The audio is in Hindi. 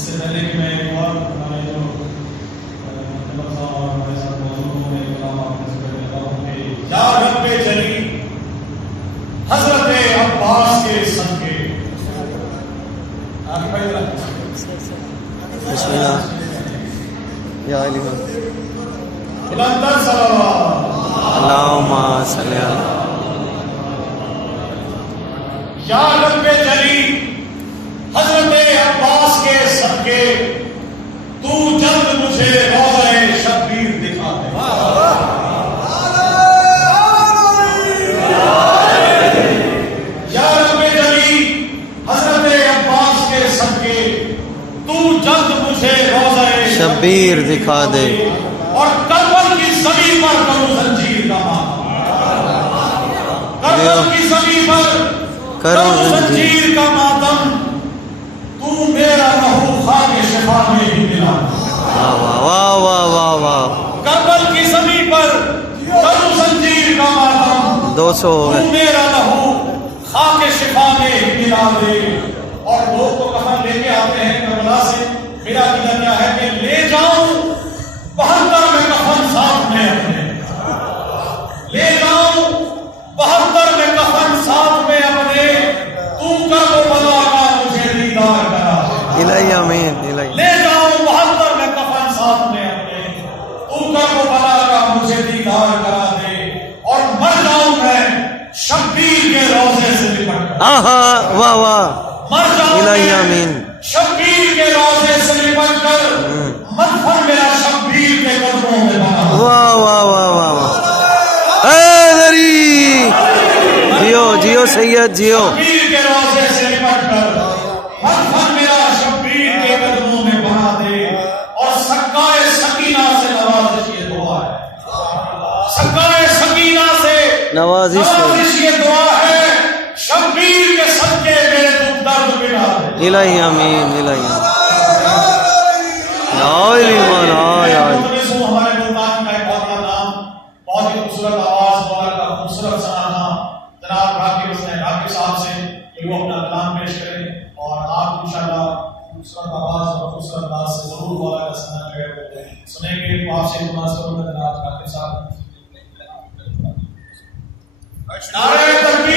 इससे पहले कि मैं एक और हमारे जो मतलब साहब और हमारे साथ मौजूद हों, मैं कलाम आपने से कहता हूँ कि या रब्बे जली हजरत अब्बास के सदके आगे बढ़ रहा बिस्मिल्लाह या अली बुलंदर सलावत अल्लाहुम्मा सल्ली अला या रब्बे जली हजरत अब्बास के सदके तू जल्द मुझे रोज़े शब्बीर दिखा दे। या रब्बे जली हजरत अब्बास के सदके तू जल्द मुझे रोज़े शब्बीर दिखा दे और करबल की ज़मीन पर करूं जंजीर का मातम। करबल की ज़मीन पर करूं जंजीर का मातम। तू मेरा लहू खाके शिफा में ही मिला। वाह वाह वाह वाह वाह। करबल की ज़मीन पर करूं जंजीर का मातम। 200 हो गए। तू मेरा लहू खाके शिफा में ही मिला दे। और लोग तो कफन लेके आते हैं करबला से। मेरा कीदा क्या है कि ले जाऊं 72 में कफन साथ में अपने, ले जाऊं 72 में कफन साथ में अपने। तू कर वो बला का मुझे दीदार करा। इलाही आमीन इलाही। ले जाऊं 72 में कफन साथ में अपने। तू कर वो बला का मुझे दीदार करा दे। और मर जाऊं मैं शब्बीर के रोज़े से लिपट कर। आहा वाह वाह। मर जाऊं इलाही मैं आमीन। शब्बीर के रोज़े से लिपट कर। मदफन मेरा शब्बीर के कदमों में बना। वाह वाह वाह वाह वाह। हैदरी जियो जियो सैयद जियो। शब्बीर के रोज़े से लिपट कर मदफन मेरा शब्बीर के कदमों में बना दे। और सक्काए सकीना से नवाजिश ये दुआ है। सक्काए सकीना से नवाजिश ये दुआ है। शब्बीर के सदके मेरे दुख दर्द मिटा दे। इलाही आमीन इलाही आमीन। हमारे मुल्तान का एक बहुत बड़ा नाम, बहुत ही खूबसूरत आवाज, बहुत का खूबसूरत सनाना जनाब राकिब साहब से कि वो अपना कलाम पेश करें। और आप इंशाल्लाह खूबसूरत आवाज और खूबसूरत अंदाज से जरूर वाला का सना जो है सुनेंगे। तो आपसे मुनासिब जनाब राकिब साहब। नारे